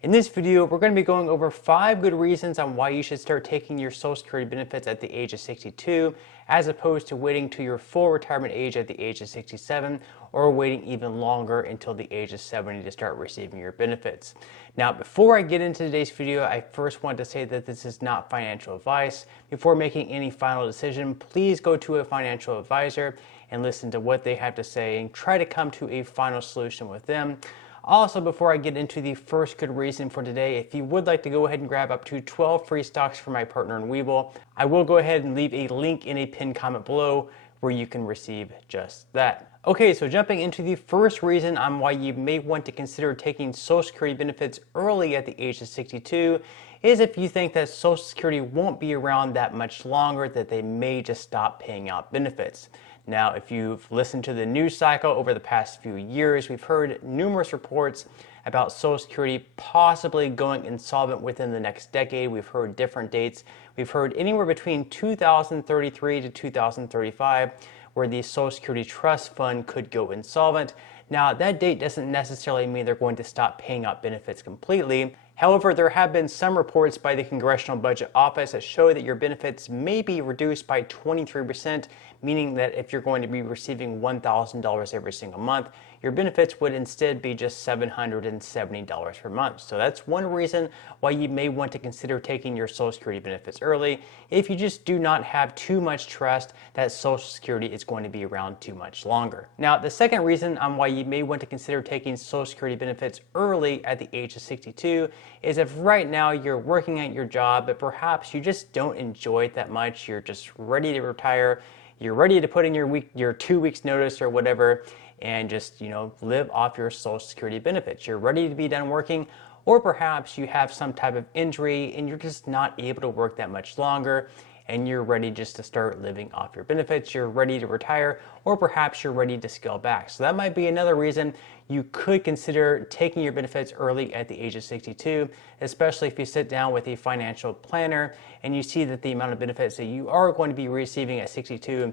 In this video, we're going to be going over 5 good reasons on why you should start taking your Social Security benefits at the age of 62, as opposed to waiting to your full retirement age at the age of 67, or waiting even longer until the age of 70 to start receiving your benefits. Now, before I get into today's video, I first want to say that this is not financial advice. Before making any final decision, please go to a financial advisor and listen to what they have to say and try to come to a final solution with them. Also, before I get into the first good reason for today, if you would like to go ahead and grab up to 12 free stocks from my partner in Webull, I will go ahead and leave a link in a pinned comment below where you can receive just that. Okay, so jumping into the first reason on why you may want to consider taking Social Security benefits early at the age of 62 is if you think that Social Security won't be around that much longer, that they may just stop paying out benefits. Now, if you've listened to the news cycle over the past few years, we've heard numerous reports about Social Security possibly going insolvent within the next decade. We've heard different dates. We've heard anywhere between 2033 to 2035 where the Social Security Trust Fund could go insolvent. Now, that date doesn't necessarily mean they're going to stop paying out benefits completely. However, there have been some reports by the Congressional Budget Office that show that your benefits may be reduced by 23%, meaning that if you're going to be receiving $1,000 every single month, your benefits would instead be just $770 per month. So that's one reason why you may want to consider taking your Social Security benefits early if you just do not have too much trust that Social Security is going to be around too much longer. Now, the second reason on why you may want to consider taking Social Security benefits early at the age of 62 is if right now you're working at your job, but perhaps you just don't enjoy it that much, you're just ready to retire, you're ready to put in your 2 weeks notice or whatever, and just, live off your Social Security benefits. You're ready to be done working, or perhaps you have some type of injury and you're just not able to work that much longer, and you're ready just to start living off your benefits. You're ready to retire, or perhaps you're ready to scale back. So that might be another reason you could consider taking your benefits early at the age of 62, especially if you sit down with a financial planner and you see that the amount of benefits that you are going to be receiving at 62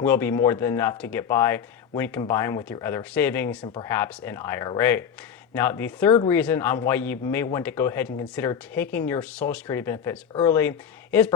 will be more than enough to get by when combined with your other savings and perhaps an IRA. Now, the third reason on why you may want to go ahead and consider taking your Social Security benefits early is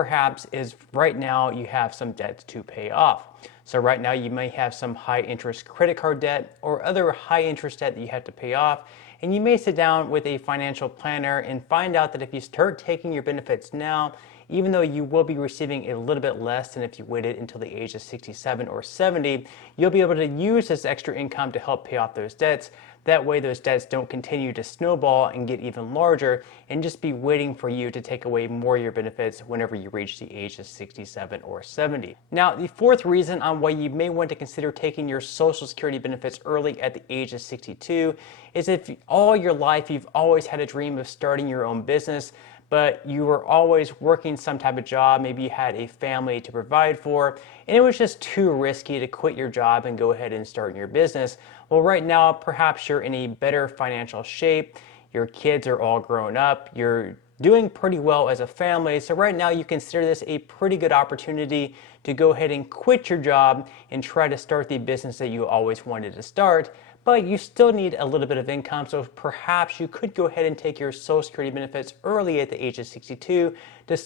right now you have some debt to pay off. So right now you may have some high interest credit card debt or other high interest debt that you have to pay off. And you may sit down with a financial planner and find out that if you start taking your benefits now, even though you will be receiving a little bit less than if you waited until the age of 67 or 70, you'll be able to use this extra income to help pay off those debts. That way those debts don't continue to snowball and get even larger and just be waiting for you to take away more of your benefits whenever you reach the age of 67 or 70. Now, the fourth reason on why you may want to consider taking your Social Security benefits early at the age of 62 is if all your life you've always had a dream of starting your own business, but you were always working some type of job, maybe you had a family to provide for, and it was just too risky to quit your job and go ahead and start your business. Well, right now, perhaps you're in a better financial shape, your kids are all grown up, you're doing pretty well as a family, so right now you consider this a pretty good opportunity to go ahead and quit your job and try to start the business that you always wanted to start. But you still need a little bit of income, so perhaps you could go ahead and take your Social Security benefits early at the age of 62 to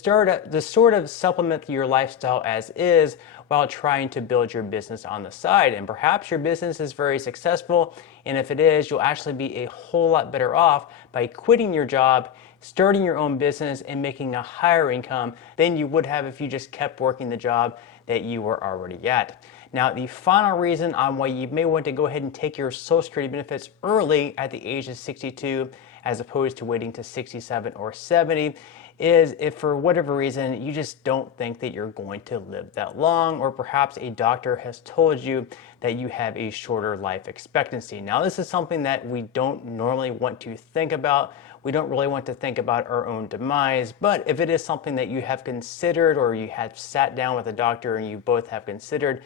sort of supplement your lifestyle as is while trying to build your business on the side. And perhaps your business is very successful, and if it is, you'll actually be a whole lot better off by quitting your job, starting your own business, and making a higher income than you would have if you just kept working the job that you were already at. Now, the final reason on why you may want to go ahead and take your Social Security benefits early at the age of 62 as opposed to waiting to 67 or 70 is if for whatever reason you just don't think that you're going to live that long, or perhaps a doctor has told you that you have a shorter life expectancy. Now, this is something that we don't normally want to think about. We don't really want to think about our own demise, but if it is something that you have considered or you have sat down with a doctor and you both have considered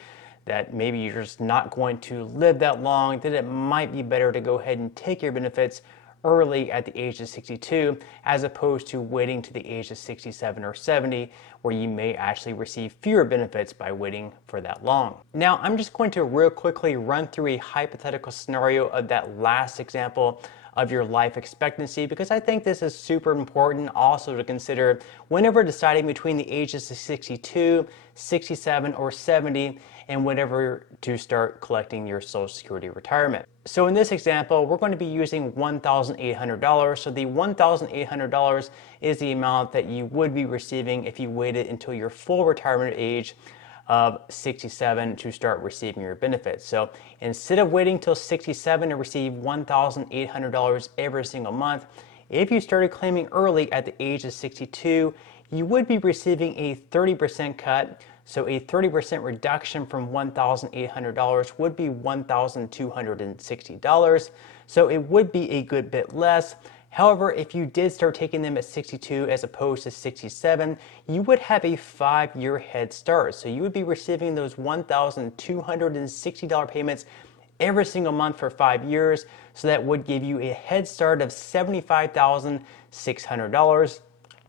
that maybe you're just not going to live that long, then it might be better to go ahead and take your benefits early at the age of 62 as opposed to waiting to the age of 67 or 70 where you may actually receive fewer benefits by waiting for that long. Now, I'm just going to real quickly run through a hypothetical scenario of that last example of your life expectancy, because I think this is super important also to consider whenever deciding between the ages of 62, 67, or 70, and whenever to start collecting your Social Security retirement. So in this example, we're going to be using $1,800. So the $1,800 is the amount that you would be receiving if you waited until your full retirement age of 67 to start receiving your benefits. So instead of waiting till 67 to receive $1,800 every single month, if you started claiming early at the age of 62, you would be receiving a 30% cut. So a 30% reduction from $1,800 would be $1,260. So it would be a good bit less. However, if you did start taking them at 62 as opposed to 67, you would have a 5-year head start. So you would be receiving those $1,260 payments every single month for 5 years. So that would give you a head start of $75,600.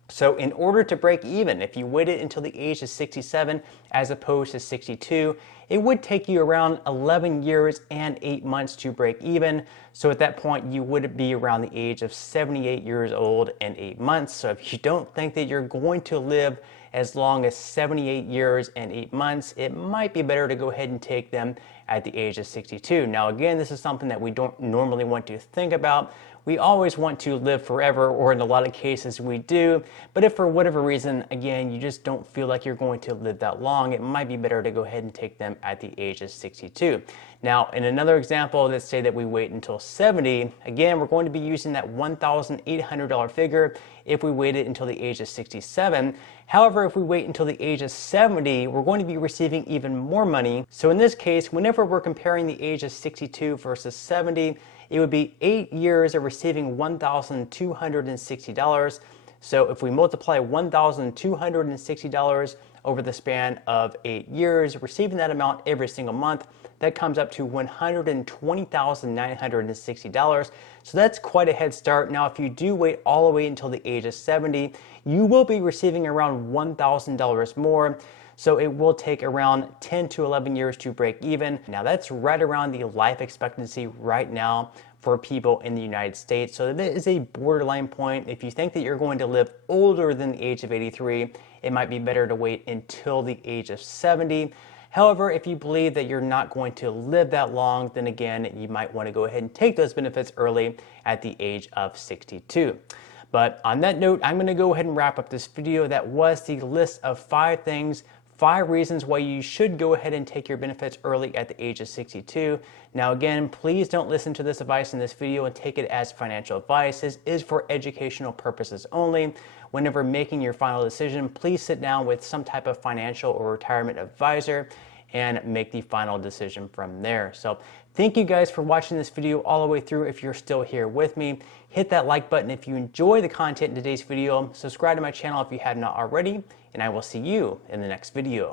So in order to break even, if you waited until the age of 67 as opposed to 62, it would take you around 11 years and 8 months to break even. So at that point, you would be around the age of 78 years old and 8 months. So if you don't think that you're going to live as long as 78 years and 8 months, it might be better to go ahead and take them at the age of 62. Now again, this is something that we don't normally want to think about. We always want to live forever, or in a lot of cases we do, but if for whatever reason, again, you just don't feel like you're going to live that long, it might be better to go ahead and take them at the age of 62. Now, in another example, let's say that we wait until 70. Again, we're going to be using that $1,800 figure if we waited until the age of 67. However, if we wait until the age of 70, we're going to be receiving even more money. So in this case, whenever we're comparing the age of 62 versus 70, it would be 8 years of receiving $1,260. So if we multiply $1,260 over the span of 8 years, receiving that amount every single month, that comes up to $120,960. So that's quite a head start. Now, if you do wait all the way until the age of 70, you will be receiving around $1,000 more. So it will take around 10 to 11 years to break even. Now that's right around the life expectancy right now for people in the United States. So that is a borderline point. If you think that you're going to live older than the age of 83, it might be better to wait until the age of 70. However, if you believe that you're not going to live that long, then again, you might want to go ahead and take those benefits early at the age of 62. But on that note, I'm going to go ahead and wrap up this video. That was the list of 5 things, 5 reasons why you should go ahead and take your benefits early at the age of 62. Now again, please don't listen to this advice in this video and take it as financial advice. This is for educational purposes only. Whenever making your final decision, please sit down with some type of financial or retirement advisor and make the final decision from there. So thank you guys for watching this video all the way through. If you're still here with me, hit that like button if you enjoy the content in today's video. Subscribe to my channel if you have not already, and I will see you in the next video.